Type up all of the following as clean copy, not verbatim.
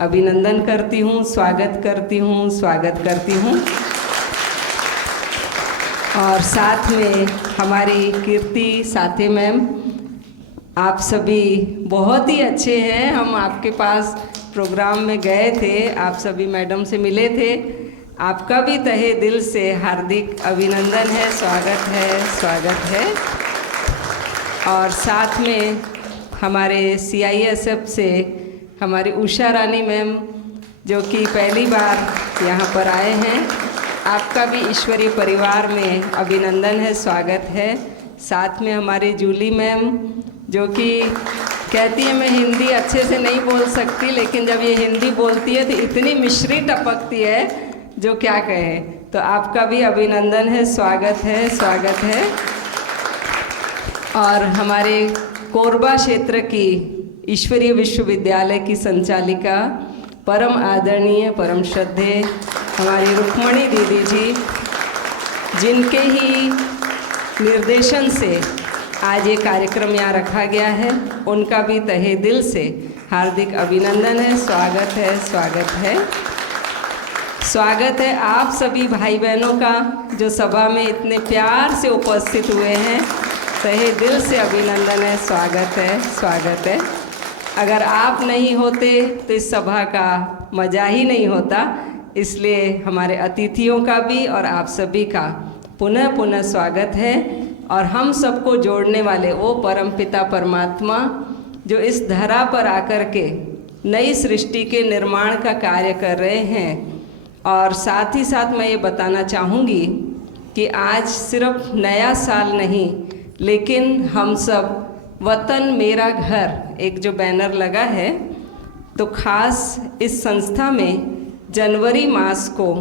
अभिनंदन करती हूँ, स्वागत करती हूँ। और साथ में हमारी कीर्ति साथे मैम, आप सभी बहुत ही अच्छे हैं। हम आपके पास प्रोग्राम में गए थे, आप सभी मैडम से मिले थे। आपका भी तहे दिल से हार्दिक अभिनंदन है, स्वागत है। और साथ में हमारे CISF से हमारी उषा रानी मैम, जो कि पहली बार यहाँ पर आए हैं, आपका भी ईश्वरीय परिवार में अभिनंदन है, स्वागत है। साथ में हमारी जूली मैम, जो कि कहती है मैं हिंदी अच्छे से नहीं बोल सकती, लेकिन जब ये हिंदी बोलती है तो इतनी मिश्री टपकती है जो क्या कहें। तो आपका भी अभिनंदन है, स्वागत है। और हमारे कोरबा क्षेत्र की ईश्वरीय विश्वविद्यालय की संचालिका, परम आदरणीय, परम श्रद्धेय हमारी रुक्मणी दीदी जी, जिनके ही निर्देशन से आज ये कार्यक्रम यहाँ रखा गया है, उनका भी तहे दिल से हार्दिक अभिनंदन है, स्वागत है आप सभी भाई बहनों का, जो सभा में इतने प्यार से उपस्थित हुए हैं। तहे दिल से अभिनंदन है, स्वागत है। अगर आप नहीं होते तो इस सभा का मज़ा ही नहीं होता। इसलिए हमारे अतिथियों का भी और आप सभी का पुनः स्वागत है। और हम सबको जोड़ने वाले वो परमपिता परमात्मा, जो इस धरा पर आकर के नई सृष्टि के निर्माण का कार्य कर रहे हैं। और साथ ही साथ मैं ये बताना चाहूँगी कि आज सिर्फ नया साल नहीं, लेकिन हम सब वतन मेरा घर, एक जो बैनर लगा है, तो खास इस संस्था में जनवरी मास को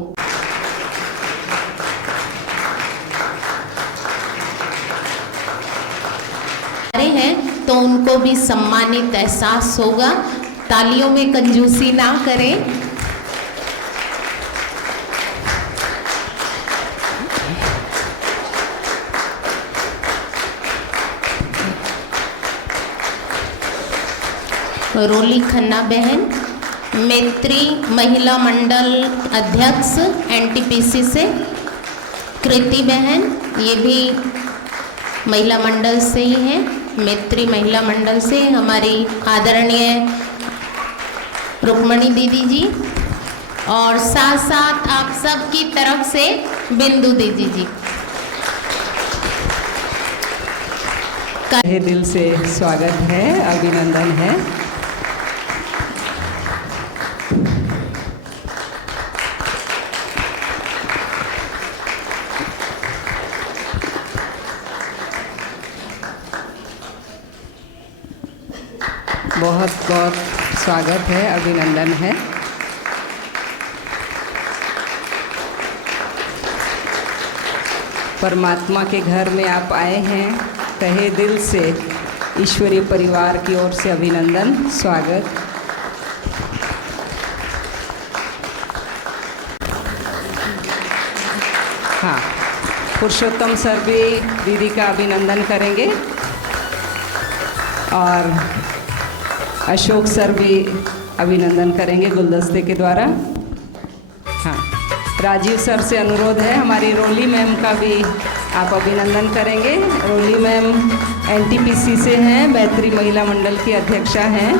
हैं तो उनको भी सम्मानित एहसास होगा। तालियों में कंजूसी ना करें। रोली खन्ना बहन, मैत्री महिला मंडल अध्यक्ष NTPC से। कृति बहन, ये भी महिला मंडल से ही हैं, मैत्री महिला मंडल से। हमारी आदरणीय रुक्मणी दीदी जी, और साथ साथ आप सब की तरफ से बिंदु दीदी जी का दिल से स्वागत है, अभिनंदन है। बहुत स्वागत है, अभिनंदन है। परमात्मा के घर में आप आए हैं, तहे दिल से ईश्वरीय परिवार की ओर से अभिनंदन, स्वागत। हाँ, पुरुषोत्तम सर भी दीदी का अभिनंदन करेंगे, और अशोक सर भी अभिनंदन करेंगे गुलदस्ते के द्वारा। हाँ, राजीव सर से अनुरोध है, हमारी रोली मैम का भी आप अभिनंदन करेंगे। रोली मैम NTPC से हैं, मैत्री महिला मंडल की अध्यक्षा हैं।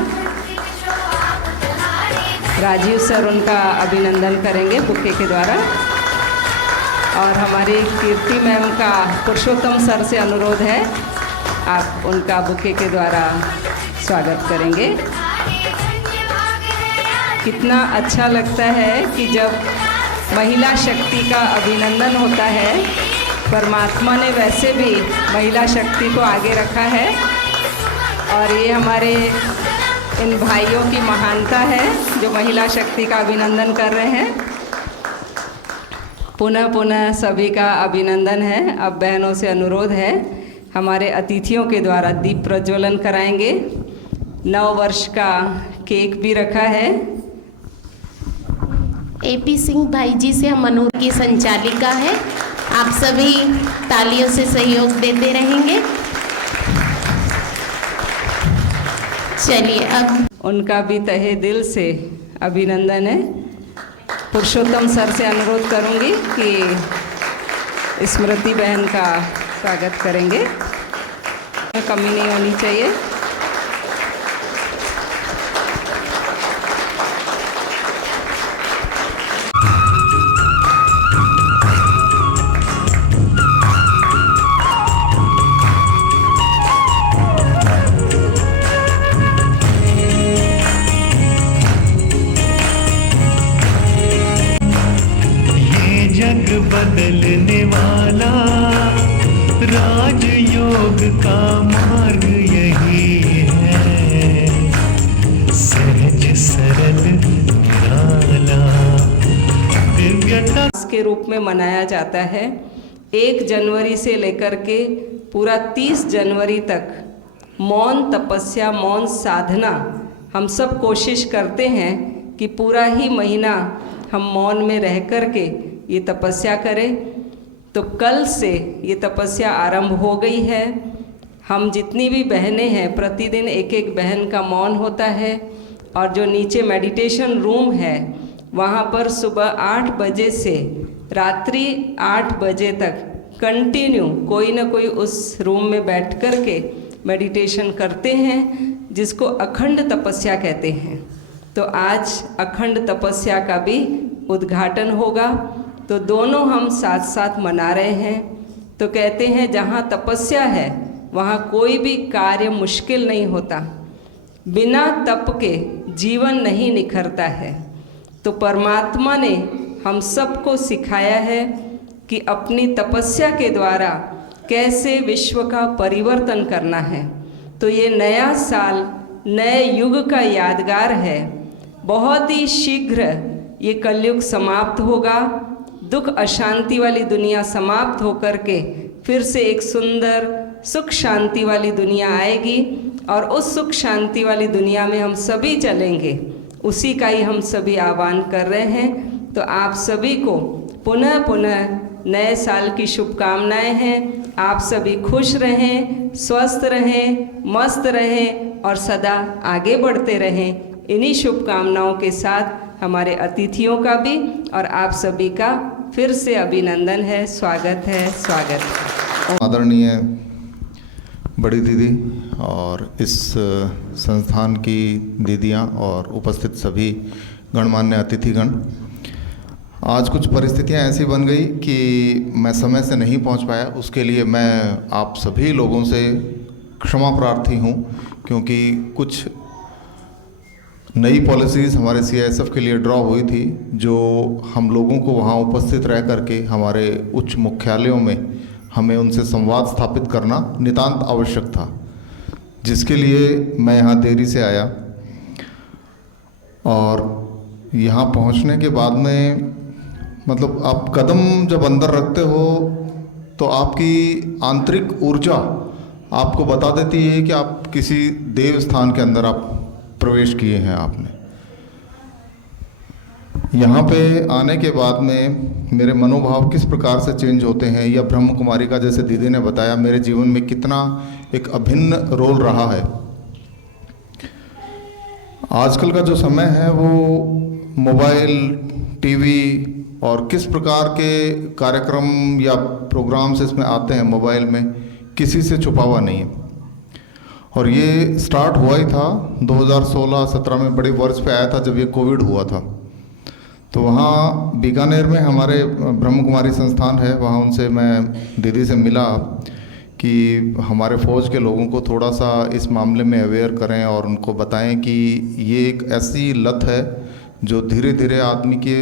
राजीव सर उनका अभिनंदन करेंगे बुके के द्वारा। और हमारी कीर्ति मैम का पुरुषोत्तम सर से अनुरोध है, आप उनका बुके के द्वारा स्वागत करेंगे। कितना अच्छा लगता है कि जब महिला शक्ति का अभिनंदन होता है। परमात्मा ने वैसे भी महिला शक्ति को आगे रखा है, और ये हमारे इन भाइयों की महानता है जो महिला शक्ति का अभिनंदन कर रहे हैं। पुनः सभी का अभिनंदन है। अब बहनों से अनुरोध है, हमारे अतिथियों के द्वारा दीप प्रज्वलन कराएंगे। 9 वर्ष का केक भी रखा है। AP सिंह भाई जी से हम अनुरोध की संचालिका है, आप सभी तालियों से सहयोग देते रहेंगे। चलिए अब उनका भी तहे दिल से अभिनंदन है। पुरुषोत्तम सर से अनुरोध करूंगी कि स्मृति बहन का स्वागत करेंगे। कमी नहीं होनी चाहिए। बदलने वाला राजयोग का मार्ग यही है, सहज सरल निराला दिव्यता के रूप में मनाया जाता है। 1 जनवरी से लेकर के पूरा 30 जनवरी तक मौन तपस्या, मौन साधना, हम सब कोशिश करते हैं कि पूरा ही महीना हम मौन में रह कर के ये तपस्या करें। तो कल से ये तपस्या आरंभ हो गई है। हम जितनी भी बहनें हैं, प्रतिदिन एक एक बहन का मौन होता है। और जो नीचे मेडिटेशन रूम है वहाँ पर सुबह 8 बजे से रात्रि 8 बजे तक कंटिन्यू कोई ना कोई उस रूम में बैठ कर के मेडिटेशन करते हैं, जिसको अखंड तपस्या कहते हैं। तो आज अखंड तपस्या का भी उद्घाटन होगा। तो दोनों हम साथ साथ मना रहे हैं। तो कहते हैं जहाँ तपस्या है वहाँ कोई भी कार्य मुश्किल नहीं होता। बिना तप के जीवन नहीं निखरता है। तो परमात्मा ने हम सबको सिखाया है कि अपनी तपस्या के द्वारा कैसे विश्व का परिवर्तन करना है। तो ये नया साल नए युग का यादगार है। बहुत ही शीघ्र ये कलयुग समाप्त होगा। दुख अशांति वाली दुनिया समाप्त होकर के फिर से एक सुंदर सुख शांति वाली दुनिया आएगी और उस सुख शांति वाली दुनिया में हम सभी चलेंगे। उसी का ही हम सभी आह्वान कर रहे हैं। तो आप सभी को पुनः पुनः नए साल की शुभकामनाएं हैं। आप सभी खुश रहें, स्वस्थ रहें, मस्त रहें और सदा आगे बढ़ते रहें। इन्हीं शुभकामनाओं के साथ हमारे अतिथियों का भी और आप सभी का फिर से अभिनंदन है, स्वागत है, स्वागत है। आदरणीय बड़ी दीदी और इस संस्थान की दीदियाँ और उपस्थित सभी गणमान्य अतिथिगण, आज कुछ परिस्थितियाँ ऐसी बन गई कि मैं समय से नहीं पहुँच पाया। उसके लिए मैं आप सभी लोगों से क्षमा प्रार्थी हूँ, क्योंकि कुछ नई पॉलिसीज़ हमारे CISF के लिए ड्रॉ हुई थी, जो हम लोगों को वहाँ उपस्थित रह करके हमारे उच्च मुख्यालयों में हमें उनसे संवाद स्थापित करना नितांत आवश्यक था, जिसके लिए मैं यहाँ देरी से आया। और यहाँ पहुँचने के बाद में मतलब आप कदम जब अंदर रखते हो तो आपकी आंतरिक ऊर्जा आपको बता देती है कि आप किसी देव स्थान के अंदर आप प्रवेश किए हैं। आपने यहाँ पे आने के बाद में मेरे मनोभाव किस प्रकार से चेंज होते हैं, या ब्रह्म कुमारी का जैसे दीदी ने बताया मेरे जीवन में कितना एक अभिन्न रोल रहा है। आजकल का जो समय है वो मोबाइल, टीवी और किस प्रकार के कार्यक्रम या प्रोग्राम्स इसमें आते हैं मोबाइल में, किसी से छुपा हुआ नहीं है। और ये स्टार्ट हुआ ही था 2016-17 में, बड़े वर्ष पे आया था जब ये कोविड हुआ था। तो वहाँ बीकानेर में हमारे ब्रह्म कुमारी संस्थान है, वहाँ उनसे मैं दीदी से मिला कि हमारे फ़ौज के लोगों को थोड़ा सा इस मामले में अवेयर करें और उनको बताएं कि ये एक ऐसी लत है जो धीरे धीरे आदमी के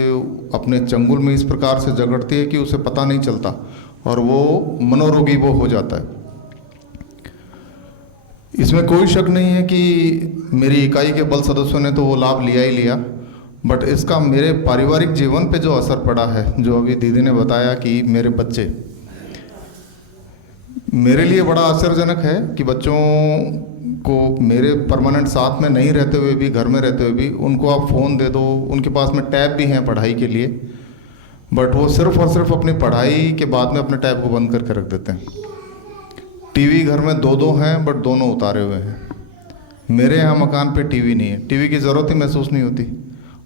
अपने चंगुल में इस प्रकार से जकड़ती है कि उसे पता नहीं चलता और वो मनोरोगी वो हो जाता है। इसमें कोई शक नहीं है कि मेरी इकाई के बल सदस्यों ने तो वो लाभ लिया ही लिया, बट इसका मेरे पारिवारिक जीवन पे जो असर पड़ा है, जो अभी दीदी ने बताया कि मेरे बच्चे, मेरे लिए बड़ा आश्चर्यजनक है कि बच्चों को मेरे परमानेंट साथ में नहीं रहते हुए भी, घर में रहते हुए भी, उनको आप फ़ोन दे दो, उनके पास में टैब भी हैं पढ़ाई के लिए, बट वो सिर्फ़ और सिर्फ अपनी पढ़ाई के बाद में अपने टैब को बंद करके रख देते हैं। टीवी घर में दो हैं, बट दोनों उतारे हुए हैं। मेरे यहाँ मकान पे टीवी नहीं है, टीवी की ज़रूरत ही महसूस नहीं होती।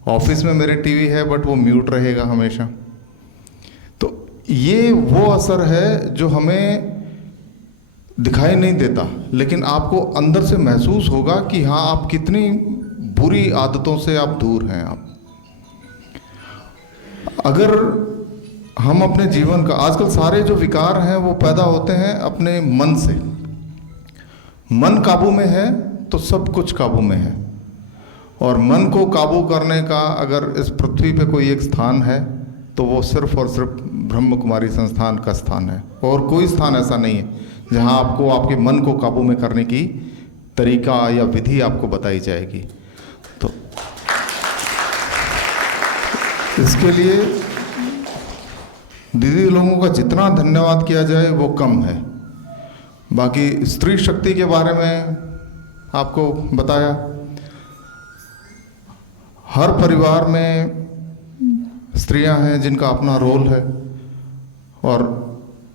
ऑफिस में मेरे टीवी है बट वो म्यूट रहेगा हमेशा। तो ये वो असर है जो हमें दिखाई नहीं देता, लेकिन आपको अंदर से महसूस होगा कि हाँ, आप कितनी बुरी आदतों से आप दूर हैं। आप अगर हम अपने जीवन का, आजकल सारे जो विकार हैं वो पैदा होते हैं अपने मन से। मन काबू में है तो सब कुछ काबू में है। और मन को काबू करने का अगर इस पृथ्वी पे कोई एक स्थान है तो वो सिर्फ और सिर्फ ब्रह्म कुमारी संस्थान का स्थान है, और कोई स्थान ऐसा नहीं है जहां आपको आपके मन को काबू में करने की तरीका या विधि आपको बताई जाएगी। तो इसके लिए दीदी लोगों का जितना धन्यवाद किया जाए वो कम है। बाकी स्त्री शक्ति के बारे में आपको बताया, हर परिवार में स्त्रियां हैं जिनका अपना रोल है, और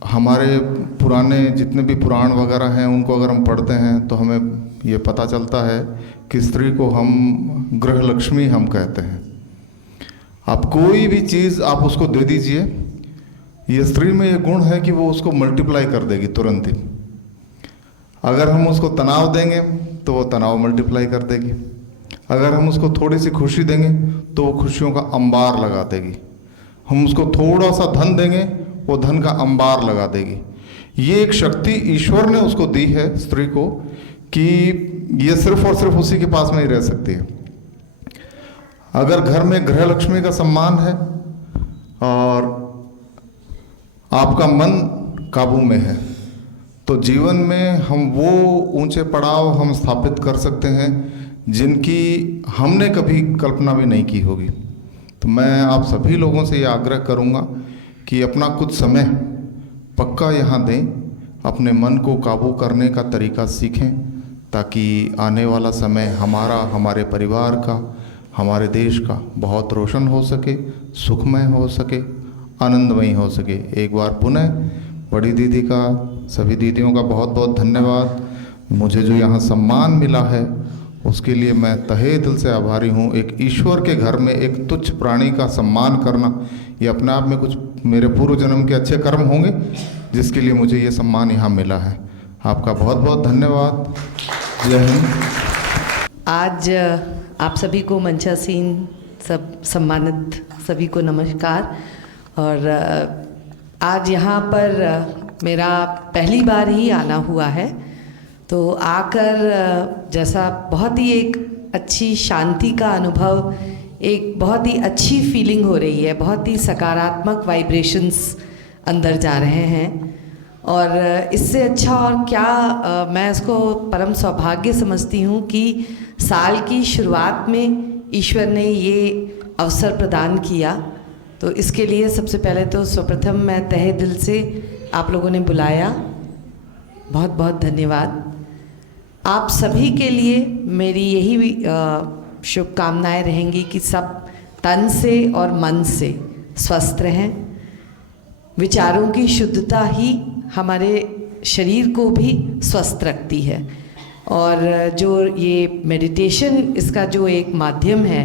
हमारे पुराने जितने भी पुराण वगैरह हैं उनको अगर हम पढ़ते हैं तो हमें ये पता चलता है कि स्त्री को हम गृह लक्ष्मी हम कहते हैं। आप कोई भी चीज़ आप उसको दे दीजिए, ये स्त्री में ये गुण है कि वो उसको मल्टीप्लाई कर देगी तुरंत ही। अगर हम उसको तनाव देंगे तो वो तनाव मल्टीप्लाई कर देगी। अगर हम उसको थोड़ी सी खुशी देंगे तो वो खुशियों का अंबार लगा देगी। हम उसको थोड़ा सा धन देंगे, वो धन का अंबार लगा देगी। ये एक शक्ति ईश्वर ने उसको दी है स्त्री को, कि ये सिर्फ और सिर्फ उसी के पास में ही रह सकती है। अगर घर में गृह लक्ष्मी का सम्मान है और आपका मन काबू में है तो जीवन में हम वो ऊंचे पड़ाव हम स्थापित कर सकते हैं जिनकी हमने कभी कल्पना भी नहीं की होगी। तो मैं आप सभी लोगों से ये आग्रह करूँगा कि अपना कुछ समय पक्का यहाँ दें, अपने मन को काबू करने का तरीका सीखें, ताकि आने वाला समय हमारा, हमारे परिवार का, हमारे देश का बहुत रोशन हो सके, सुखमय हो सके, आनंदमयी हो सके। एक बार पुनः बड़ी दीदी का, सभी दीदियों का बहुत बहुत धन्यवाद। मुझे जो यहाँ सम्मान मिला है उसके लिए मैं तहे दिल से आभारी हूँ। एक ईश्वर के घर में एक तुच्छ प्राणी का सम्मान करना, ये अपने आप में कुछ मेरे पूर्व जन्म के अच्छे कर्म होंगे जिसके लिए मुझे ये सम्मान यहाँ मिला है। आपका बहुत बहुत धन्यवाद। जय हिंद। आज आप सभी को मंचासीन सब सम्मानित सभी को नमस्कार। और आज यहाँ पर मेरा पहली बार ही आना हुआ है, तो आकर जैसा बहुत ही एक अच्छी शांति का अनुभव, एक बहुत ही अच्छी फीलिंग हो रही है, बहुत ही सकारात्मक वाइब्रेशंस अंदर जा रहे हैं। और इससे अच्छा और क्या मैं इसको परम सौभाग्य समझती हूँ कि साल की शुरुआत में ईश्वर ने ये अवसर प्रदान किया। तो इसके लिए सबसे पहले तो सर्वप्रथम मैं तहे दिल से आप लोगों ने बुलाया, बहुत बहुत धन्यवाद। आप सभी के लिए मेरी यही शुभकामनाएं रहेंगी कि सब तन से और मन से स्वस्थ रहें। विचारों की शुद्धता ही हमारे शरीर को भी स्वस्थ रखती है। और जो ये मेडिटेशन, इसका जो एक माध्यम है,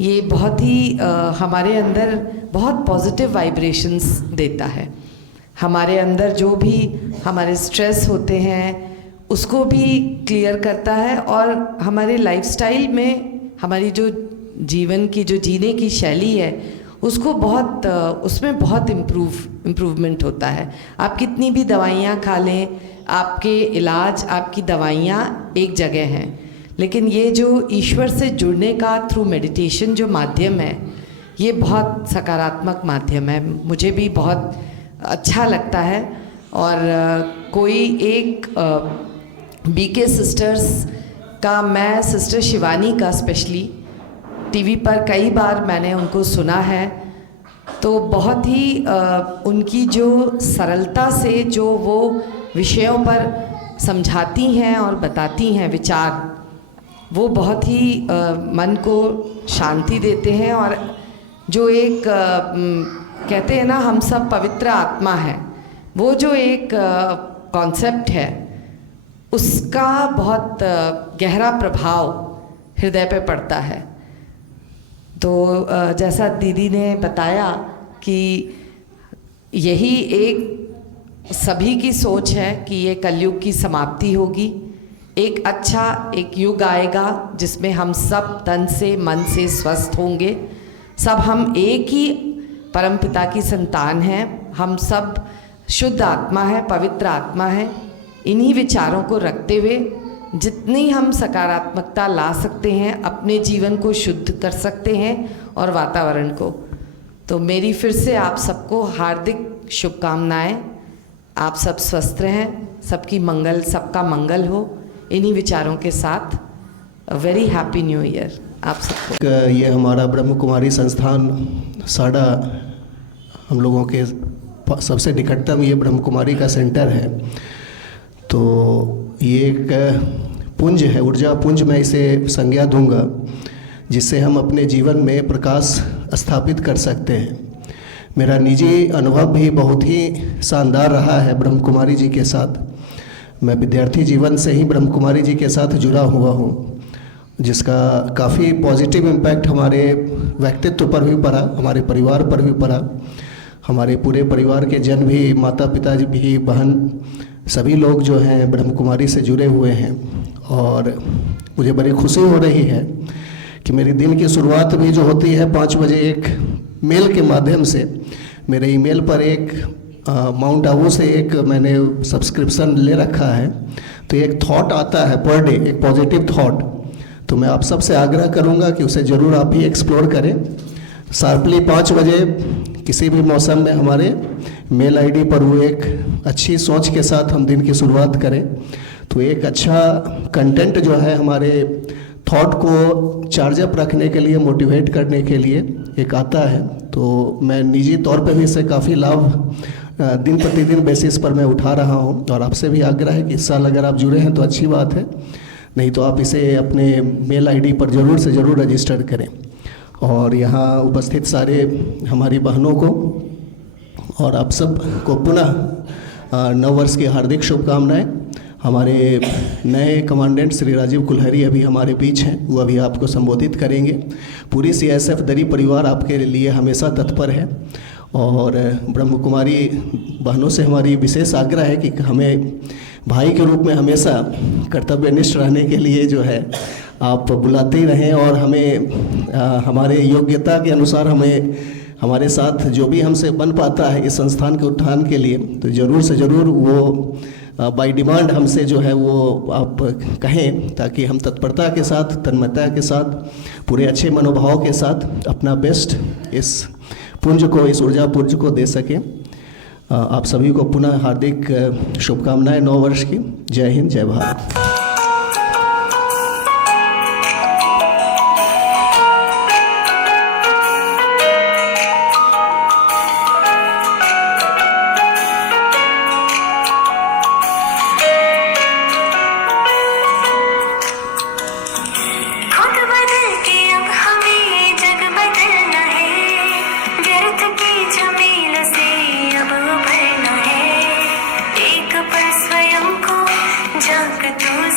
ये बहुत ही हमारे अंदर बहुत पॉजिटिव वाइब्रेशंस देता है। हमारे अंदर जो भी हमारे स्ट्रेस होते हैं उसको भी क्लियर करता है, और हमारे लाइफस्टाइल में हमारी जो जीवन की जो जीने की शैली है उसको बहुत उसमें बहुत इम्प्रूवमेंट होता है। आप कितनी भी दवाइयाँ खा लें, आपके इलाज, आपकी दवाइयाँ एक जगह हैं, लेकिन ये जो ईश्वर से जुड़ने का थ्रू मेडिटेशन जो माध्यम है, ये बहुत सकारात्मक माध्यम है। मुझे भी बहुत अच्छा लगता है। और कोई एक बीके सिस्टर्स का, मैं सिस्टर शिवानी का स्पेशली टीवी पर कई बार मैंने उनको सुना है, तो बहुत ही उनकी जो सरलता से जो वो विषयों पर समझाती हैं और बताती हैं विचार, वो बहुत ही मन को शांति देते हैं। और जो एक कहते हैं ना, हम सब पवित्र आत्मा है, वो जो एक कॉन्सेप्ट है उसका बहुत गहरा प्रभाव हृदय पे पड़ता है। तो जैसा दीदी ने बताया कि यही एक सभी की सोच है कि ये कलयुग की समाप्ति होगी, एक अच्छा एक युग आएगा जिसमें हम सब तन से मन से स्वस्थ होंगे। सब हम एक ही परमपिता की संतान हैं, हम सब शुद्ध आत्मा है, पवित्र आत्मा है। इन्हीं विचारों को रखते हुए जितनी हम सकारात्मकता ला सकते हैं, अपने जीवन को शुद्ध कर सकते हैं और वातावरण को। तो मेरी फिर से आप सबको हार्दिक शुभकामनाएं। आप सब स्वस्थ रहें, सबकी मंगल, सबका मंगल हो। इन्हीं विचारों के साथ वेरी हैप्पी न्यू ईयर आप सबको। ये हमारा ब्रह्म कुमारी संस्थान साड़ा हम लोगों के सबसे निकटतम ये ब्रह्म कुमारी का सेंटर है। तो ये एक पुंज है, ऊर्जा पुंज मैं इसे संज्ञा दूंगा, जिससे हम अपने जीवन में प्रकाश स्थापित कर सकते हैं। मेरा निजी अनुभव भी बहुत ही शानदार रहा है ब्रह्म कुमारी जी के साथ। मैं विद्यार्थी जीवन से ही ब्रह्म कुमारी जी के साथ जुड़ा हुआ हूँ, जिसका काफ़ी पॉजिटिव इम्पैक्ट हमारे व्यक्तित्व पर भी पड़ा, हमारे परिवार पर भी पड़ा। हमारे पूरे परिवार के जन भी, माता पिता जी भी, बहन, सभी लोग जो हैं ब्रह्म कुमारी से जुड़े हुए हैं। और मुझे बड़ी खुशी हो रही है कि मेरी दिन की शुरुआत भी जो होती है 5 बजे एक मेल के माध्यम से। मेरे ईमेल पर एक माउंट आबू से एक मैंने सब्सक्रिप्शन ले रखा है, तो एक थॉट आता है पर डे, एक पॉजिटिव थॉट। तो मैं आप सबसे आग्रह करूंगा कि उसे ज़रूर आप भी एक्सप्लोर करें। शार्पली 5 बजे किसी भी मौसम में हमारे मेल आईडी पर वो एक अच्छी सोच के साथ हम दिन की शुरुआत करें, तो एक अच्छा कंटेंट जो है हमारे थॉट को चार्जअप रखने के लिए, मोटिवेट करने के लिए एक आता है। तो मैं निजी तौर पे भी इससे काफ़ी लाभ दिन प्रतिदिन बेसिस पर मैं उठा रहा हूँ। और आपसे भी आग्रह है कि इस साल अगर आप जुड़े हैं तो अच्छी बात है, नहीं तो आप इसे अपने मेल आईडी पर ज़रूर से ज़रूर रजिस्टर करें। और यहाँ उपस्थित सारे हमारी बहनों को और आप सब को पुनः नव वर्ष की हार्दिक शुभकामनाएं। हमारे नए कमांडेंट श्री राजीव कुल्हरी अभी हमारे बीच हैं, वो अभी आपको संबोधित करेंगे। पूरी CISF दरी परिवार आपके लिए हमेशा तत्पर है। और ब्रह्म कुमारी बहनों से हमारी विशेष आग्रह है कि हमें भाई के रूप में हमेशा कर्तव्यनिष्ठ रहने के लिए जो है आप बुलाते ही रहें, और हमें हमारे योग्यता के अनुसार हमें हमारे साथ जो भी हमसे बन पाता है इस संस्थान के उत्थान के लिए, तो ज़रूर से ज़रूर वो बाय डिमांड हमसे जो है वो आप कहें, ताकि हम तत्परता के साथ, तन्मयता के साथ, पूरे अच्छे मनोभाव के साथ अपना बेस्ट इस पुंज को, इस ऊर्जा पुंज को दे सकें। आप सभी को पुनः हार्दिक शुभकामनाएं नव वर्ष की। जय हिंद, जय भारत। स्वयं को जाग तू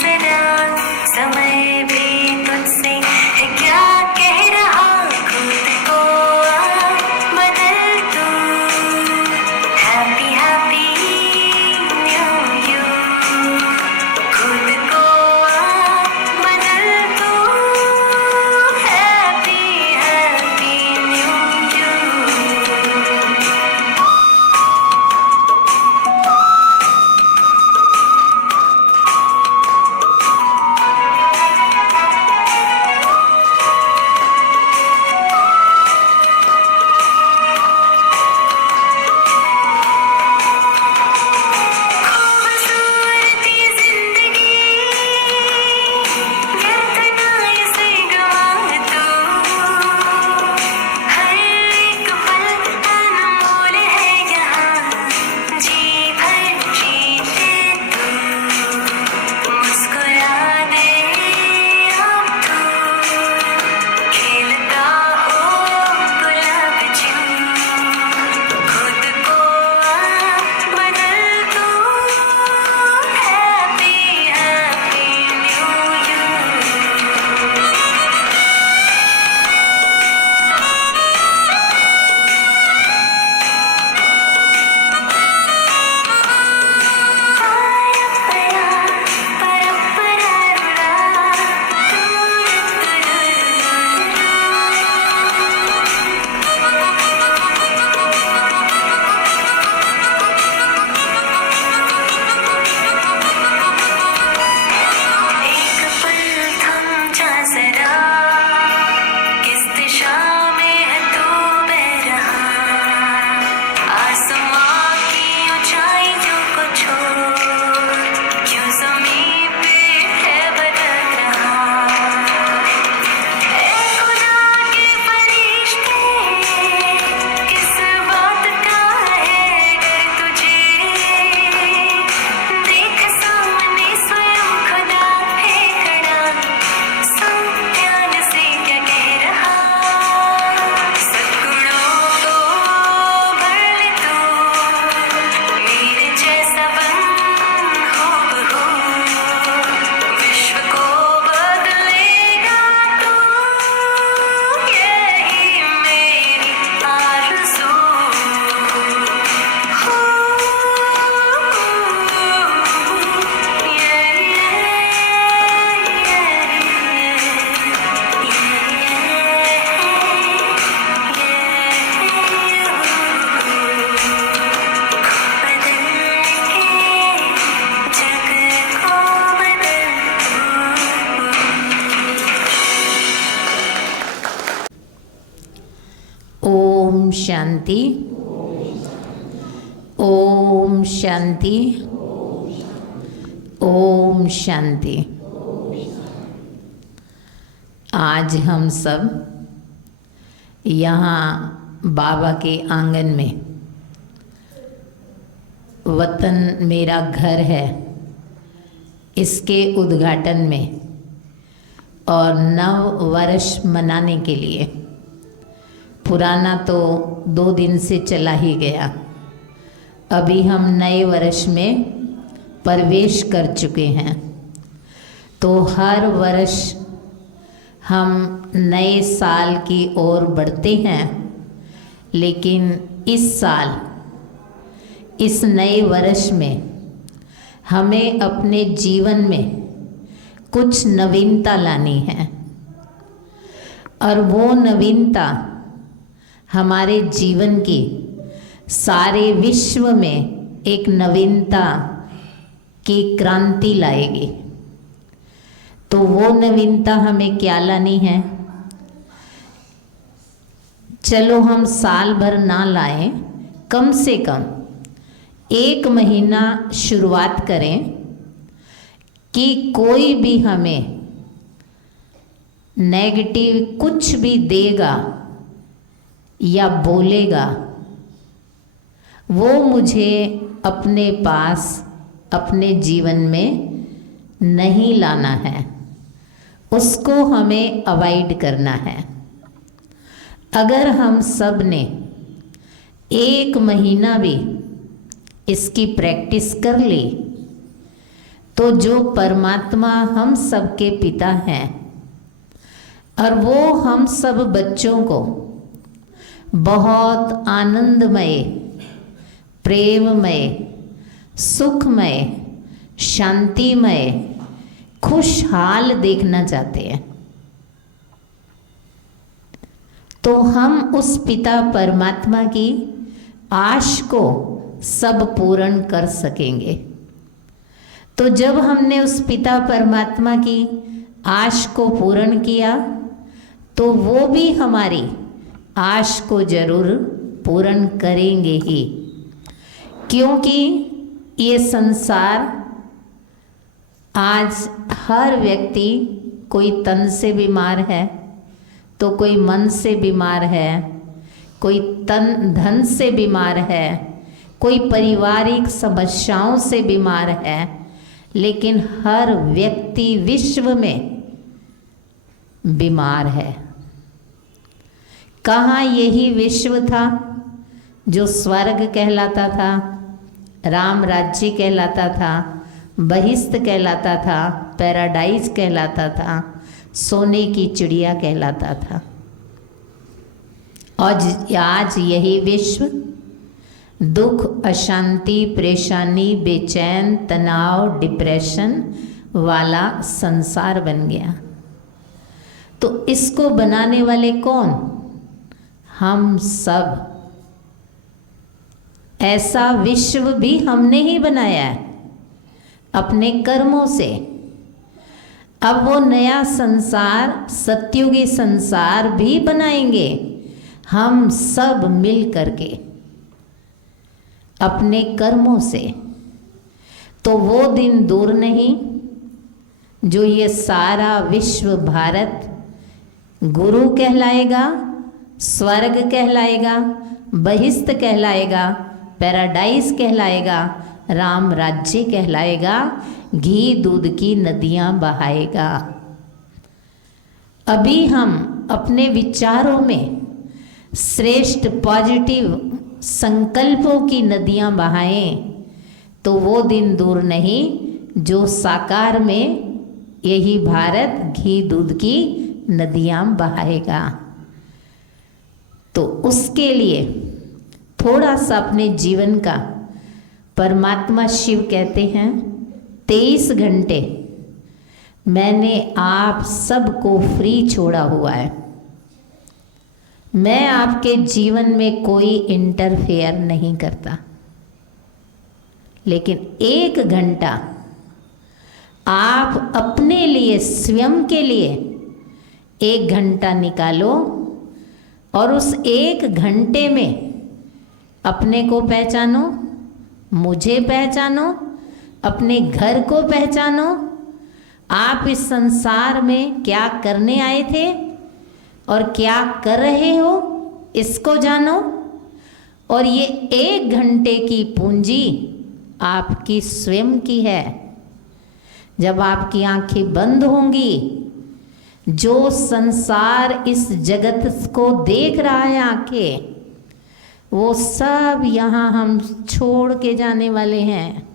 ओम शांति, ओम शांति, ओम शांति। आज हम सब यहाँ बाबा के आंगन में, वतन मेरा घर है, इसके उद्घाटन में और नव वर्ष मनाने के लिए, पुराना तो 2 दिन से चला ही गया, अभी हम नए वर्ष में प्रवेश कर चुके हैं। तो हर वर्ष हम नए साल की ओर बढ़ते हैं, लेकिन इस साल, इस नए वर्ष में हमें अपने जीवन में कुछ नवीनता लानी है। और वो नवीनता हमारे जीवन की सारे विश्व में एक नवीनता की क्रांति लाएगी। तो वो नवीनता हमें क्या लानी है? चलो हम साल भर ना लाएं, कम से कम 1 महीना शुरुआत करें कि कोई भी हमें नेगेटिव कुछ भी देगा या बोलेगा, वो मुझे अपने पास, अपने जीवन में नहीं लाना है, उसको हमें अवॉइड करना है। अगर हम सब ने 1 महीना भी इसकी प्रैक्टिस कर ली, तो जो परमात्मा हम सबके पिता हैं और वो हम सब बच्चों को बहुत आनंदमय, प्रेममय, सुखमय, शांतिमय, खुशहाल देखना चाहते हैं, तो हम उस पिता परमात्मा की आश को सब पूर्ण कर सकेंगे। तो जब हमने उस पिता परमात्मा की आश को पूर्ण किया, तो वो भी हमारी आश को जरूर पूर्ण करेंगे ही, क्योंकि ये संसार आज हर व्यक्ति, कोई तन से बीमार है तो कोई मन से बीमार है, कोई धन से बीमार है, कोई पारिवारिक समस्याओं से बीमार है, लेकिन हर व्यक्ति विश्व में बीमार है। कहाँ यही विश्व था जो स्वर्ग कहलाता था, राम राज्य कहलाता था, बहिष्त कहलाता था, पैराडाइज कहलाता था, सोने की चिड़िया कहलाता था। और आज यही विश्व दुख, अशांति, परेशानी, बेचैन, तनाव, डिप्रेशन वाला संसार बन गया। तो इसको बनाने वाले कौन? हम सब। ऐसा विश्व भी हमने ही बनाया है अपने कर्मों से। अब वो नया संसार, सत्युगी संसार भी बनाएंगे हम सब मिल करके अपने कर्मों से। तो वो दिन दूर नहीं जो ये सारा विश्व भारत गुरु कहलाएगा, स्वर्ग कहलाएगा, बहिष्त कहलाएगा, पैराडाइज कहलाएगा, राम राज्य कहलाएगा, घी दूध की नदियां बहाएगा। अभी हम अपने विचारों में श्रेष्ठ पॉजिटिव संकल्पों की नदियां बहाएं, तो वो दिन दूर नहीं जो साकार में यही भारत घी दूध की नदियां बहाएगा। तो उसके लिए थोड़ा सा अपने जीवन का, परमात्मा शिव कहते हैं 23 घंटे मैंने आप सबको फ्री छोड़ा हुआ है। मैं आपके जीवन में कोई इंटरफेयर नहीं करता, लेकिन 1 घंटा आप अपने लिए, स्वयं के लिए 1 घंटा निकालो और उस 1 घंटे में अपने को पहचानो, मुझे पहचानो, अपने घर को पहचानो, आप इस संसार में क्या करने आए थे और क्या कर रहे हो इसको जानो। और ये 1 घंटे की पूंजी आपकी स्वयं की है। जब आपकी आंखें बंद होंगी, जो संसार इस जगत को देख रहा है आंखें, वो सब यहाँ हम छोड़ के जाने वाले हैं।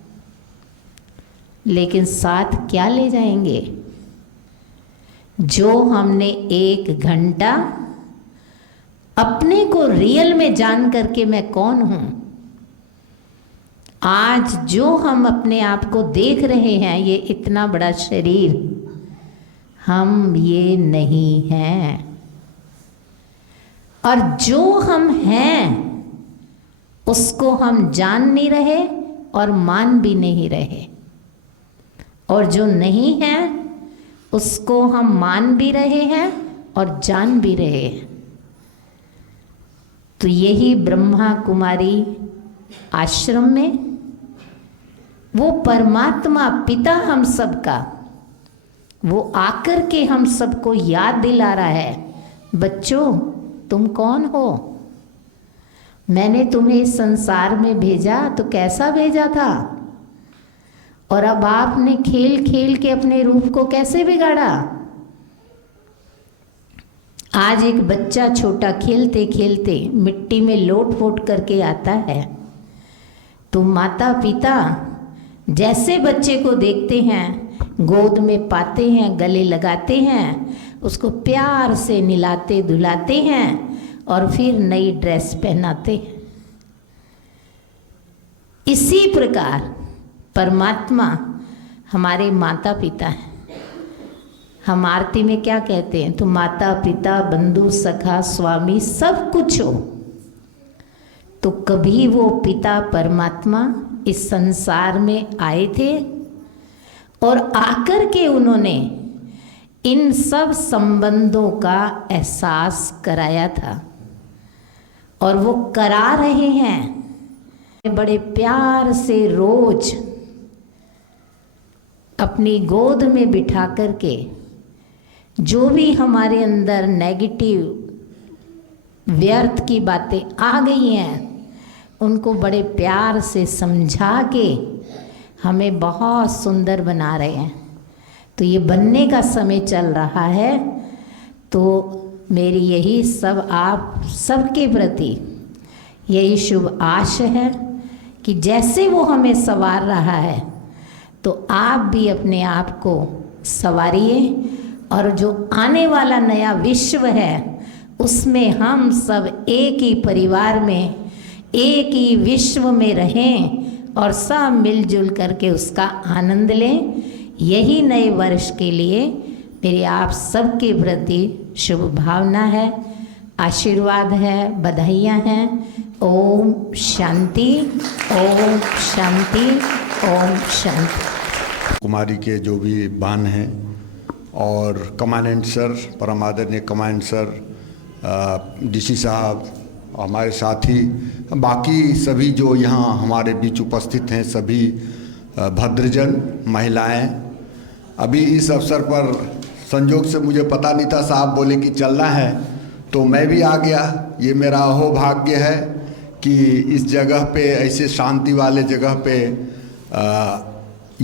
लेकिन साथ क्या ले जाएंगे? जो हमने 1 घंटा अपने को रियल में जान करके मैं कौन हूं, आज जो हम अपने आप को देख रहे हैं, ये इतना बड़ा शरीर, हम ये नहीं हैं। और जो हम हैं उसको हम जान नहीं रहे और मान भी नहीं रहे, और जो नहीं है उसको हम मान भी रहे हैं और जान भी रहे हैं। तो यही ब्रह्मा कुमारी आश्रम में वो परमात्मा पिता हम सबका, वो आकर के हम सबको याद दिला रहा है, बच्चों तुम कौन हो? मैंने तुम्हें इस संसार में भेजा तो कैसा भेजा था, और अब आपने खेल खेल के अपने रूप को कैसे बिगाड़ा। आज एक बच्चा छोटा खेलते खेलते मिट्टी में लोट पोट करके आता है, तो माता पिता जैसे बच्चे को देखते हैं, गोद में पाते हैं, गले लगाते हैं, उसको प्यार से निलाते धुलाते हैं और फिर नई ड्रेस पहनाते हैं। इसी प्रकार परमात्मा हमारे माता पिता हैं। हम आरती में क्या कहते हैं? तो माता पिता बंधु सखा स्वामी सब कुछ हो। तो कभी वो पिता परमात्मा इस संसार में आए थे और आकर के उन्होंने इन सब संबंधों का एहसास कराया था, और वो करा रहे हैं। बड़े प्यार से रोज अपनी गोद में बिठा करके जो भी हमारे अंदर नेगेटिव व्यर्थ की बातें आ गई हैं, उनको बड़े प्यार से समझा के हमें बहुत सुंदर बना रहे हैं। तो ये बनने का समय चल रहा है। तो मेरी यही सब आप सबके प्रति यही शुभ आश है कि जैसे वो हमें संवार रहा है, तो आप भी अपने आप को संवारिए, और जो आने वाला नया विश्व है उसमें हम सब एक ही परिवार में, एक ही विश्व में रहें और सब मिलजुल करके उसका आनंद लें। यही नए वर्ष के लिए मेरी आप सबके प्रति शुभ भावना है, आशीर्वाद है, बधाइयाँ हैं। ओम शांति, ओम शांति, ओम शांति। कुमारी के जो भी बान हैं और कमांडेंट सर, परम आदरणीय कमांडेंट सर, डीसी साहब, हमारे साथी, बाकी सभी जो यहाँ हमारे बीच उपस्थित हैं, सभी भद्रजन, महिलाएं। अभी इस अवसर पर संयोग से मुझे पता नहीं था, साहब बोले कि चलना है तो मैं भी आ गया। ये मेरा अहोभाग्य है कि इस जगह पे, ऐसे शांति वाले जगह पे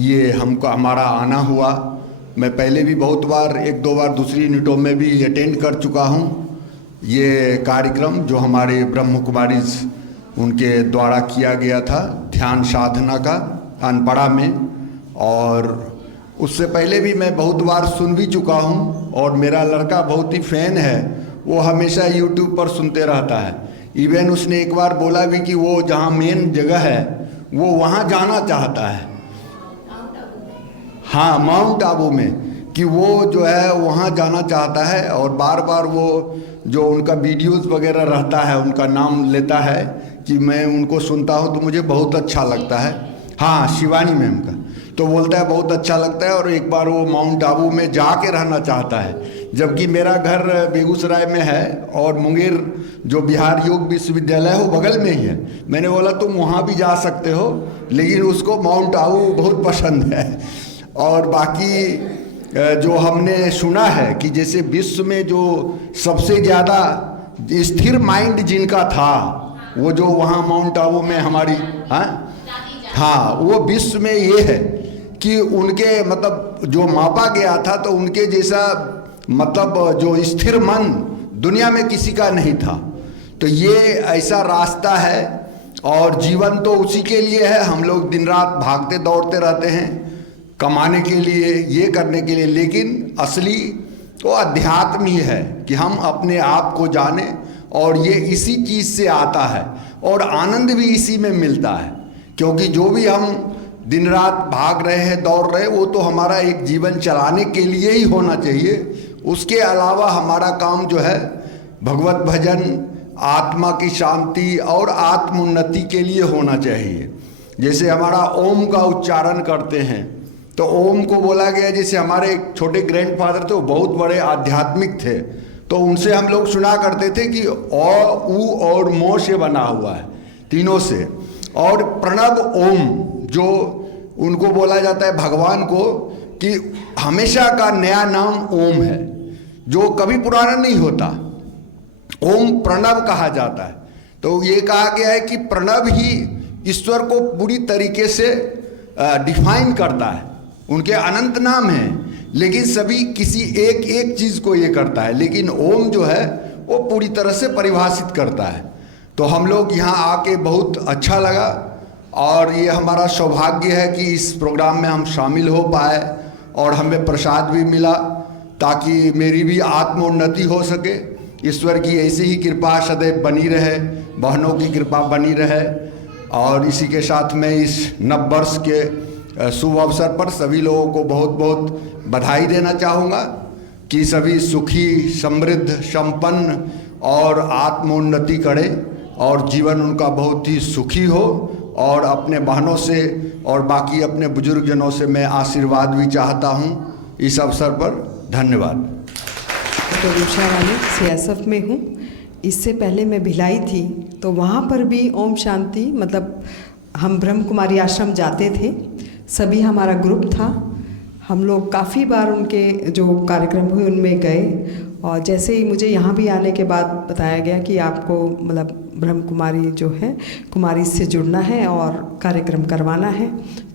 ये हमको हमारा आना हुआ। मैं पहले भी बहुत बार, 1-2 बार दूसरी यूनिटों में भी अटेंड कर चुका हूँ ये कार्यक्रम, जो हमारे ब्रह्म कुमारी उनके द्वारा किया गया था, ध्यान साधना का, अनपड़ा में। और उससे पहले भी मैं बहुत बार सुन भी चुका हूँ, और मेरा लड़का बहुत ही फैन है, वो हमेशा यूट्यूब पर सुनते रहता है। इवन उसने एक बार बोला भी कि वो जहाँ मेन जगह है वो वहाँ जाना चाहता है, हाँ माउंट आबू में, कि वो जो है वहाँ जाना चाहता है। और बार बार वो जो उनका वीडियोस वगैरह रहता है, उनका नाम लेता है कि मैं उनको सुनता हूँ तो मुझे बहुत अच्छा लगता है। हाँ, शिवानी मैम का तो बोलता है बहुत अच्छा लगता है, और एक बार वो माउंट आबू में जाके रहना चाहता है। जबकि मेरा घर बेगूसराय में है और मुंगेर जो बिहार योग विश्वविद्यालय है वो बगल में ही है। मैंने बोला तुम वहाँ भी जा सकते हो, लेकिन उसको माउंट आबू बहुत पसंद है। और बाकी जो हमने सुना है कि जैसे विश्व में जो सबसे ज़्यादा स्थिर माइंड जिनका था वो जो वहाँ माउंट आबू में हमारी हाँ वो विश्व में ये है कि उनके मतलब जो मापा गया था तो उनके जैसा मतलब जो स्थिर मन दुनिया में किसी का नहीं था। तो ये ऐसा रास्ता है और जीवन तो उसी के लिए है। हम लोग दिन रात भागते दौड़ते रहते हैं कमाने के लिए, ये करने के लिए, लेकिन असली तो अध्यात्म ही है कि हम अपने आप को जाने और ये इसी चीज़ से आता है और आनंद भी इसी में मिलता है। क्योंकि जो भी हम दिन रात भाग रहे हैं, दौड़ रहे हैं, वो तो हमारा एक जीवन चलाने के लिए ही होना चाहिए। उसके अलावा हमारा काम जो है भगवत भजन, आत्मा की शांति और आत्मोन्नति के लिए होना चाहिए। जैसे हमारा ओम का उच्चारण करते हैं तो ओम को बोला गया, जैसे हमारे एक छोटे ग्रैंडफादर थे वो बहुत बड़े आध्यात्मिक थे, तो उनसे हम लोग सुना करते थे कि औ, ऊ और मो से बना हुआ है, तीनों से। और प्रणव ओम जो उनको बोला जाता है भगवान को कि हमेशा का नया नाम ओम है, जो कभी पुराना नहीं होता। ओम प्रणव कहा जाता है। तो ये कहा गया है कि प्रणव ही ईश्वर को पूरी तरीके से डिफाइन करता है। उनके अनंत नाम हैं, लेकिन सभी किसी एक एक चीज़ को ये करता है, लेकिन ओम जो है वो पूरी तरह से परिभाषित करता है। तो हम लोग यहाँ आके बहुत अच्छा लगा और ये हमारा सौभाग्य है कि इस प्रोग्राम में हम शामिल हो पाए और हमें प्रसाद भी मिला ताकि मेरी भी आत्मोन्नति हो सके। ईश्वर की ऐसी ही कृपा सदैव बनी रहे, बहनों की कृपा बनी रहे। और इसी के साथ मैं इस नव वर्ष के शुभ अवसर पर सभी लोगों को बहुत बहुत बधाई देना चाहूँगा कि सभी सुखी, समृद्ध, संपन्न और आत्मोन्नति करें और जीवन उनका बहुत ही सुखी हो। और अपने बहनों से और बाकी अपने बुजुर्गजनों से मैं आशीर्वाद भी चाहता हूँ इस अवसर पर। धन्यवाद। तो उषा वाले CSF में हूँ। इससे पहले मैं भिलाई थी तो वहाँ पर भी ओम शांति मतलब हम ब्रह्म कुमारी आश्रम जाते थे, सभी हमारा ग्रुप था। हम लोग काफ़ी बार उनके जो कार्यक्रम हुए उनमें गए और जैसे ही मुझे यहाँ भी आने के बाद बताया गया कि आपको मतलब ब्रह्म कुमारी जो है कुमारी से जुड़ना है और कार्यक्रम करवाना है,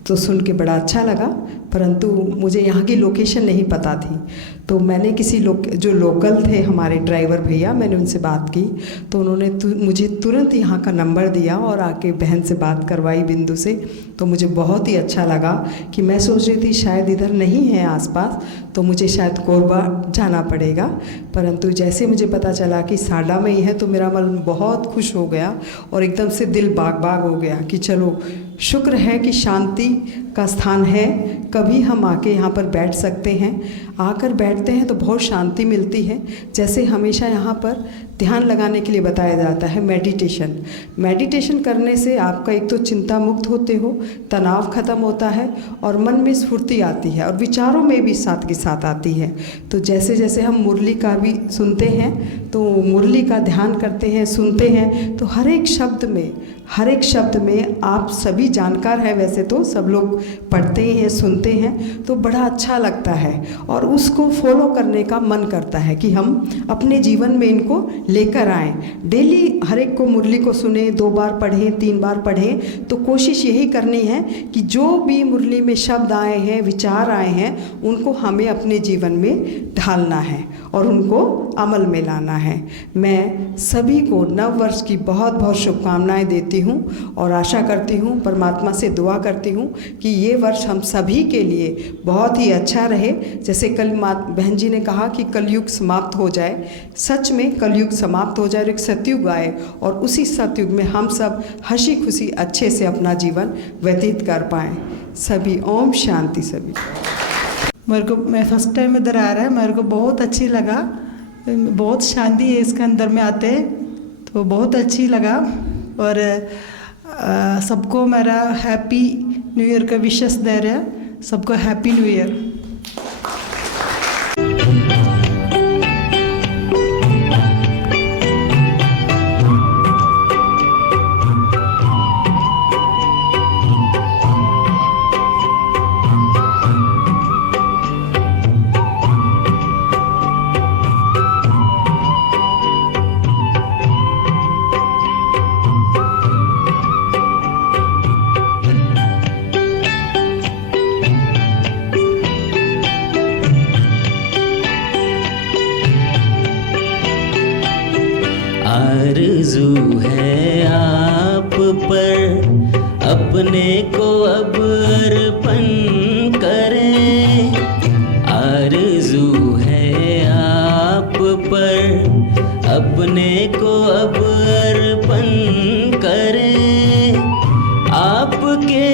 तो सुन के बड़ा अच्छा लगा। परंतु मुझे यहाँ की लोकेशन नहीं पता थी, तो मैंने किसी जो लोकल थे हमारे ड्राइवर भैया, मैंने उनसे बात की तो उन्होंने मुझे तुरंत यहाँ का नंबर दिया और आके बहन से बात करवाई बिंदु से। तो मुझे बहुत ही अच्छा लगा कि मैं सोच रही थी शायद इधर नहीं है आसपास, तो मुझे शायद कोरबा जाना पड़ेगा, परंतु जैसे मुझे पता चला कि साडा में ही है तो मेरा मन बहुत खुश हो गया और एकदम से दिल बाग बाग हो गया कि चलो शुक्र है कि शांति का स्थान है, कभी हम आके यहाँ पर बैठ सकते हैं। आकर बैठते हैं तो बहुत शांति मिलती है। जैसे हमेशा यहाँ पर ध्यान लगाने के लिए बताया जाता है मेडिटेशन करने से आपका एक तो चिंता मुक्त होते हो, तनाव खत्म होता है और मन में स्फूर्ति आती है और विचारों में भी साथ के साथ आती है। तो जैसे जैसे हम मुरली का भी सुनते हैं तो मुरली का ध्यान करते हैं, सुनते हैं, तो हर एक शब्द में आप सभी जानकार हैं, वैसे तो सब लोग पढ़ते हैं, सुनते हैं, तो बड़ा अच्छा लगता है और उसको फॉलो करने का मन करता है कि हम अपने जीवन में इनको लेकर आएँ। डेली हर एक को मुरली को सुने, 2 बार पढ़ें, 3 बार पढ़ें, तो कोशिश यही करनी है कि जो भी मुरली में शब्द आए हैं, विचार आए हैं, उनको हमें अपने जीवन में ढालना है और उनको अमल में लाना है। मैं सभी को नव वर्ष की बहुत बहुत शुभकामनाएं देती हूँ और आशा करती हूँ, परमात्मा से दुआ करती हूँ कि ये वर्ष हम सभी के लिए बहुत ही अच्छा रहे। जैसे कल बहन जी ने कहा कि कलयुग समाप्त हो जाए, सच में कलयुग समाप्त हो जाए और एक सतयुग आए और उसी सतयुग में हम सब हंसी खुशी अच्छे से अपना जीवन व्यतीत कर पाएँ। सभी ओम शांति। सभी मेरे को मैं फर्स्ट टाइम इधर आ रहा है, मेरे को बहुत अच्छी लगा, बहुत शांति है इसके अंदर में आते तो बहुत अच्छी लगा। और सबको मेरा हैप्पी न्यू ईयर का विशेस दे रहे हैं, सबको हैप्पी न्यू ईयर। आरज़ू है आप पर अपने को अब अर्पण करें। आरज़ू है आप पर अपने को अब अर्पण करें। आपके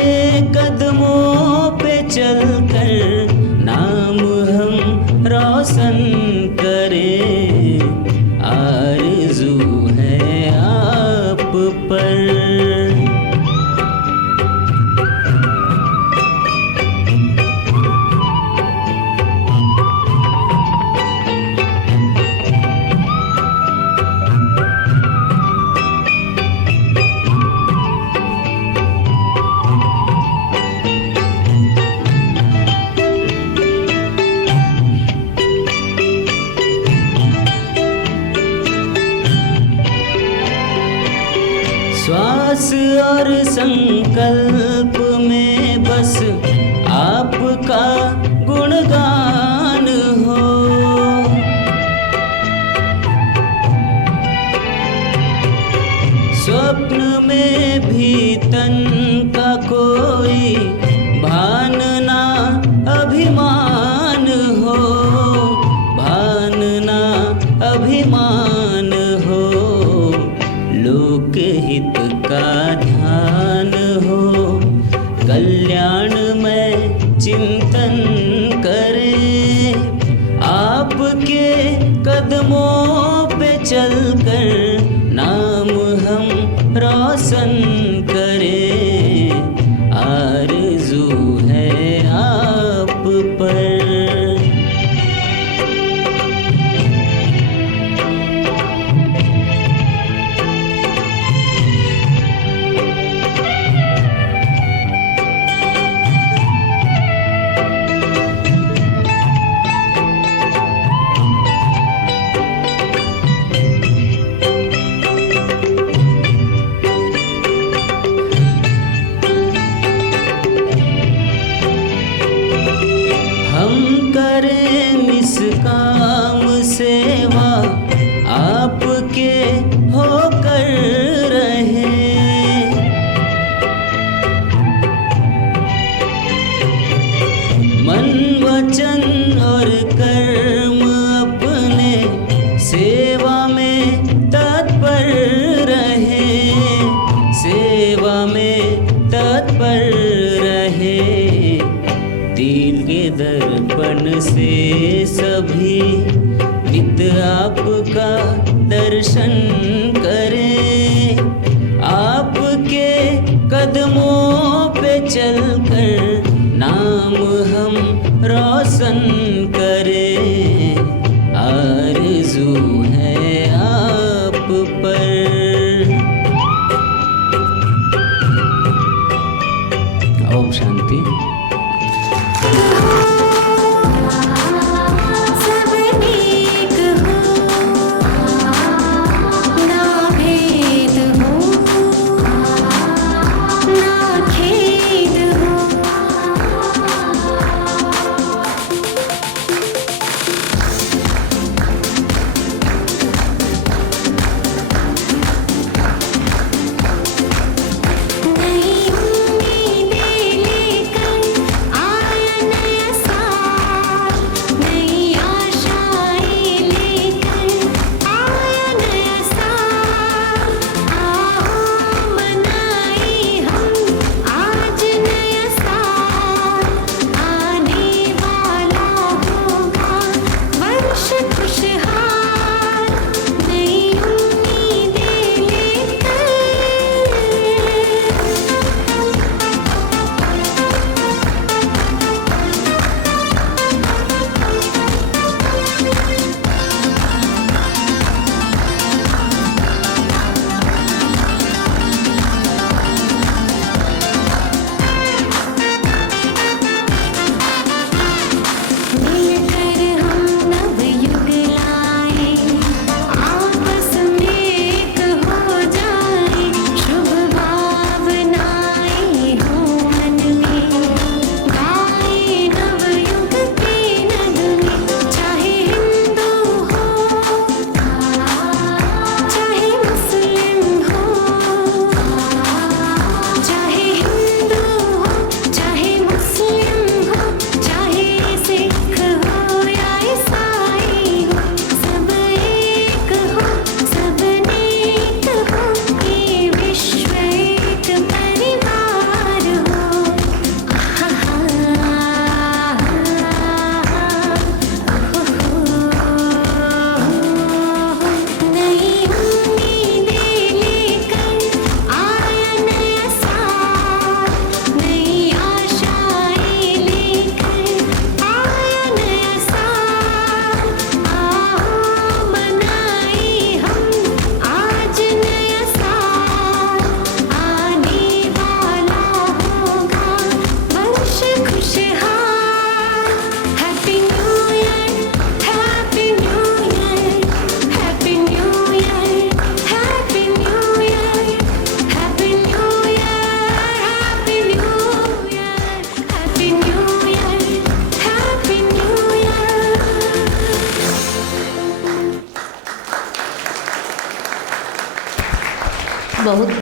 कदमों पे चलकर नाम हम रोशन करें। आरज़ू है आप पर। श्वास और संकल्प में बस आपका गुणगान हो। स्वप्न में भी तन का कोई भान ना अभिमान हो। भान ना अभिमान हो। लोकहित का ध्यान हो। कल्याण में चिंतन करें। आपके कदमों पे चलकर नाम हम रोशन करें। आरज़ू है आप पर। बहुत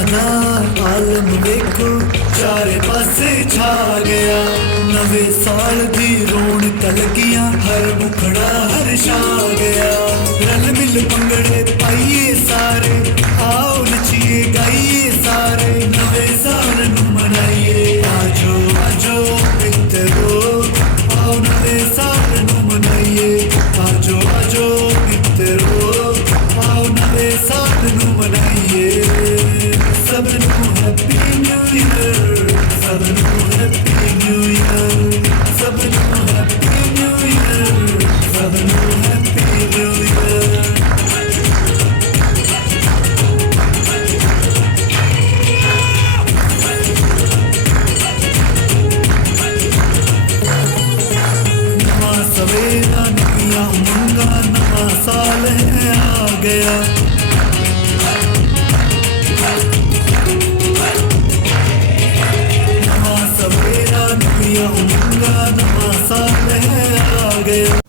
आलम देखो चारे पासे छा गया नवे साल दी रौनक लगियां हर मुखड़ा हर्षा गया रल मिल भंगड़े पाइए सारे आओ नचिए गाइए सारे नवे साल नू मनाइए आजो आजो मित्रो आओ नवे साल नू मनाइए आजो आजो मित्रो आओ नवे साल नू मनाइए सबनू हैप्पी न्यू ईयर सबनू हैप्पी न्यू ईयर सबनू हैप्पी न्यू ईयर सबनू हैप्पी न्यू ईयर नवा सवेरा नविया उमंगा नवा साल है आ गया सवेरा नविया उमंगा नवा साल है आ गया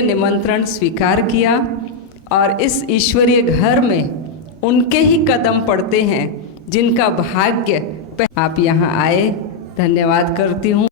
निमंत्रण स्वीकार किया और इस ईश्वरीय घर में उनके ही कदम पड़ते हैं जिनका भाग्य आप यहाँ आए। धन्यवाद करती हूँ।